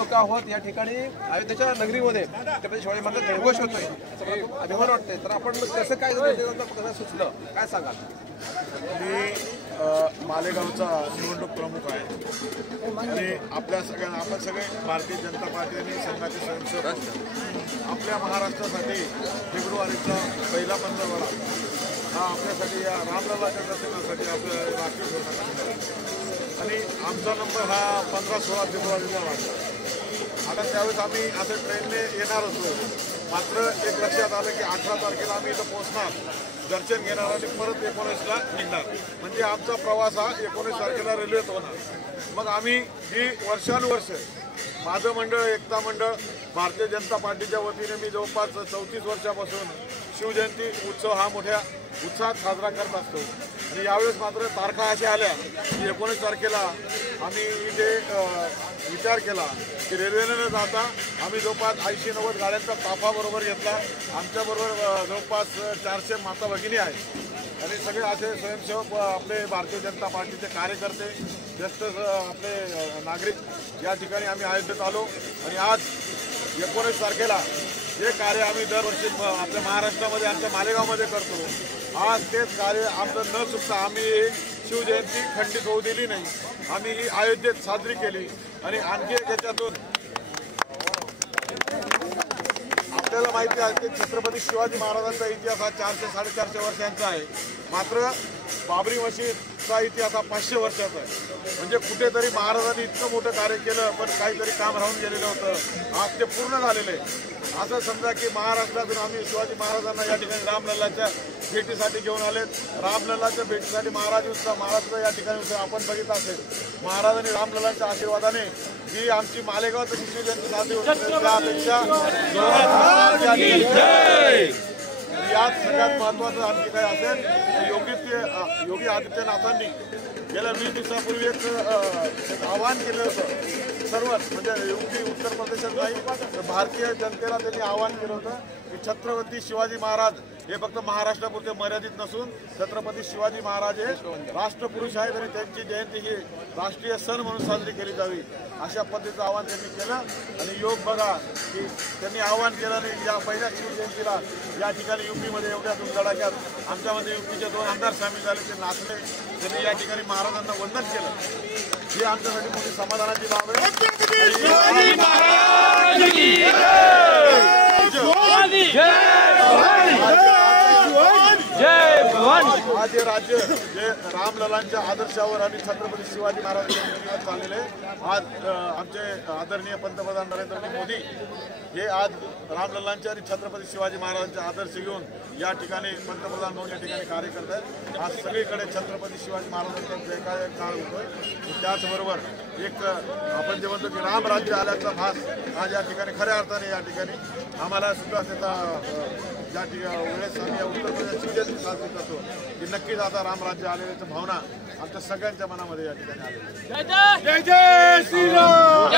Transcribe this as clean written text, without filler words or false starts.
लोक आहोत या ठिकाणी अयोध्येच्या नगरीमध्ये छत्रपती शिवाजी महाराज जयघोष होतोय, अभिमान वाटतंय. तर आपण कसं काय कसं सुचलं काय सांगाल? मी मालेगावचा निवडणूक प्रमुख आहे आणि आपल्या सगळ्यांना आपण सगळे भारतीय जनता पार्टी आणि संघाचे स्वयंसेवक आपल्या महाराष्ट्रासाठी फेब्रुवारीचा पहिला पंधरवडा हा आपल्यासाठी या रामलल्लाच्या दर्शनासाठी आपल्या राष्ट्रीय धोरणासाठी आणि आमचा नंबर हा 15-16 फेब्रुवारीला लागला. आता त्यावेळेस आम्ही असं ट्रेनने येणार होतो, मात्र एक लक्षात आलं की 18 तारखेला आम्ही इथं पोहोचणार, दर्शन घेणार आणि परत 19ला निघणार. म्हणजे आमचा प्रवास हा 19 तारखेला रेल्वेत होणार. मग आम्ही ही वर्षानुवर्ष माझं मंडळ, एकता मंडळ, भारतीय जनता पार्टीच्या वतीने मी जवळपास 34 वर्षापासून शिवजयंती उत्सव हा मोठ्या उत्साहात साजरा करत असतो. आणि यावेळेस मात्र तारखा अशा आल्या की 19 तारखेला आम्ही इथे विचार केला की रेल्वेने न जाता आम्ही जवळपास 80-90 गाड्यांचा ताफा बरोबर घेतला. आमच्याबरोबर जवळपास 400 माता भगिनी आहेत आणि सगळे असे स्वयंसेवक आपले भारतीय जनता पार्टीचे कार्यकर्ते ज्येष्ठ आपले नागरिक या ठिकाणी आम्ही अयोध्येत आलो. आणि आज 19 तारखेला जे कार्य आम्ही दरवर्षी आपल्या महाराष्ट्रामध्ये आमच्या मालेगावमध्ये करतो, आज तेच कार्य आमचं न चुकता आम्ही शिवजयंती खंडित होऊ दिली नाही. आम्ही ही अयोध्येत साजरी केली. आणि आणखी त्याच्यातून आपल्याला माहिती आहे की छत्रपती शिवाजी महाराजांचा इतिहास हा 400-450 वर्षांचा आहे. मात्र बाबरी मशीदचा इतिहास हा 500 वर्षाचा आहे. म्हणजे कुठेतरी महाराजांनी इतकं मोठं कार्य केलं पण काहीतरी काम राहून गेलेलं होतं, आज ते पूर्ण झालेलं आहे. असं समजा की महाराष्ट्रातून आम्ही शिवाजी महाराजांना या ठिकाणी रामलल्लाच्या भेटीसाठी घेऊन आलेत. रामलल्लाच्या भेटीसाठी महाराष्ट्र या ठिकाणी आपण बघितलं असेल, महाराजांनी रामलल्लाच्या आशीर्वादाने जी आमची मालेगाव तशी शिवजयंती साजरी होती त्यापेक्षा यात सगळ्यात महत्वाचं आणखी काय असेल तर योगी आदित्यनाथांनी गेल्या 20 दिवसापूर्वी एक आवाहन केलं होतं सर्वच, म्हणजे युपी उत्तर प्रदेशात नाही तर भारतीय जनतेला त्यांनी आवाहन केलं होतं की छत्रपती शिवाजी महाराज हे फक्त महाराष्ट्रापुरते मर्यादित नसून छत्रपती शिवाजी महाराज हे राष्ट्रपुरुष आहेत आणि त्यांची जयंती ही राष्ट्रीय सण म्हणून साजरी केली जावी अशा पद्धतीचं आवाहन त्यांनी केलं. आणि योग बघा की त्यांनी आवाहन केलं आणि या पहिल्या शिवजयंतीला या ठिकाणी युपीमध्ये एवढ्या धुमधडाक्यात आमच्यामध्ये युपीचे 2 आमदार सामील झाले, ते नाचले, त्यांनी या ठिकाणी महाराजांना वंदन केलं. ही आमच्यासाठी मोठी समाधानाची बाब आहे. आज हे राज्य जे रामलल्लांच्या आदर्शावर आणि छत्रपती शिवाजी महाराजांच्या चाललेले आज आमचे आदरणीय पंतप्रधान नरेंद्र मोदी हे आज रामलल्लांचे आणि छत्रपती शिवाजी महाराजांचे आदर्श घेऊन या ठिकाणी पंतप्रधान म्हणून या ठिकाणी कार्य करत आहेत. आज सगळीकडे छत्रपती शिवाजी महाराजांचा जयकार काळ होतोय. त्याचबरोबर एक आपण जे म्हणतो की रामराज्य आल्याचा भास आज या ठिकाणी खऱ्या अर्थाने या ठिकाणी आम्हाला सुद्धा त्याचा ज्या वेळेस आम्ही उत्तर प्रदेश शिवजयंती साजरी करतो की नक्कीच आता रामराज्य आलेल्याची भावना आमच्या सगळ्यांच्या मनामध्ये या ठिकाणी आली. जय जय श्रीराम.